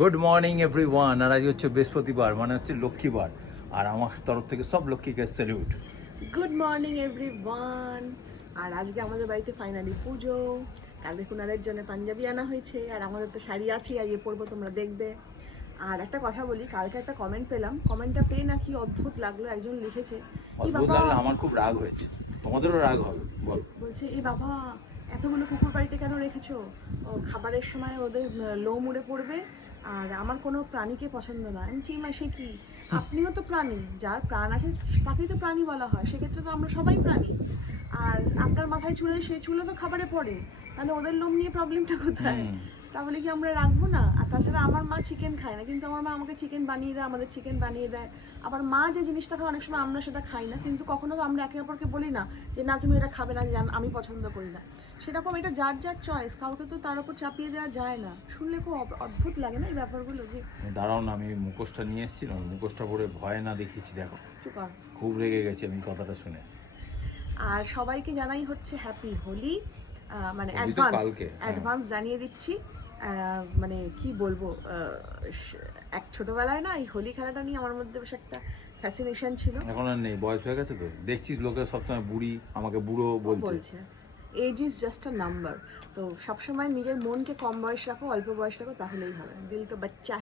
Good morning everyone. আর আজ হচ্ছে বৃহস্পতিবার, মানে হচ্ছে লক্ষ্মীবার। আর আমার তরফ থেকে সব লক্ষ্মীকে স্যালিউট। Good morning everyone. আর আজকে আমাদের বাড়িতে ফাইনালি পুজো। কালকে কুনালের জন্য পাঞ্জাবি আনা হয়েছে, আর আমাদের তো শাড়ি আছে, আজকে পরবো, তোমরা দেখবে। আর একটা কথা বলি, কালকে একটা কমেন্ট পেলাম, কমেন্টটা পেয়ে না কি অদ্ভুত লাগলো। একজন লিখেছে, এই অদ্ভুত বাবা, লাগলে আমার খুব রাগ হয়েছে, তোমাদেরও রাগ হবে বল। বলছে এই বাবা, এতগুলো কুকুর বাড়িতে কেন রেখেছো? ও খাবারের সময় ওদের লোম উড়ে পড়বে, আর আমার কোনো প্রাণীকে পছন্দ না। আমি বলছি, মা সে কি? আপনিও তো প্রাণী, যার প্রাণ আছে তাকেই তো প্রাণী বলা হয়, সেক্ষেত্রে তো আমরা সবাই প্রাণী। আর আপনার মাথায় চুলে, সে চুলে তো খাবারে পড়ে, তাহলে ওদের লোম নিয়ে প্রবলেমটা কোথায়? তা বলে কি আমরা রাখবো না? আর তাছাড়া আমার মা চিকেন খায় না, কিন্তু আমার মা আমাকে চিকেন বানিয়ে দেয়, আমাদের চিকেন বানিয়ে দেয়। আবার মা যে জিনিসটা খায় অনেক সময় আমরা সেটা খাই না, কিন্তু কখনো তো আমরা একে অপরকে বলি না যে না তুমি এটা খাবে না, আমি পছন্দ করি না। সেরকম এটা যার যার চয়েস, কাউকে তো তার উপর চাপিয়ে দেওয়া যায় না। শুনলে খুব অদ্ভুত লাগে না এই ব্যাপারগুলো? যে দাঁড়াও না, আমি মুখোশটা নিয়ে এসেছিলাম, মুখোশটা পরে ভয় না দেখিয়েছি, দেখো চুকার। খুব রেগে গেছি আমি কথাটা শুনে। আর সবাইকে জানাই হচ্ছে হ্যাপি হোলি, মানে হোলি তো অ্যাডভান্স কালকে, হ্যাঁ। অ্যাডভান্স জানিয়ে দিচ্ছি। মানে কি বলবো, এক ছোটবেলায় না এই হোলি খেলাটা নিয়ে আমার মধ্যে বেশ একটা ফ্যাসিনেশন ছিল। এখন আর নেই, বয়স হয়ে গেছে তো, দেখছিস লোকে সবসময় বুড়ি, আমাকে বুড়ো বলছে। Age is just a number. তো সবসময় নিজের মনকে কম বয়স রাখো, অল্প বয়স রাখো, তাহলেই হবে। দিল তো বাচ্চা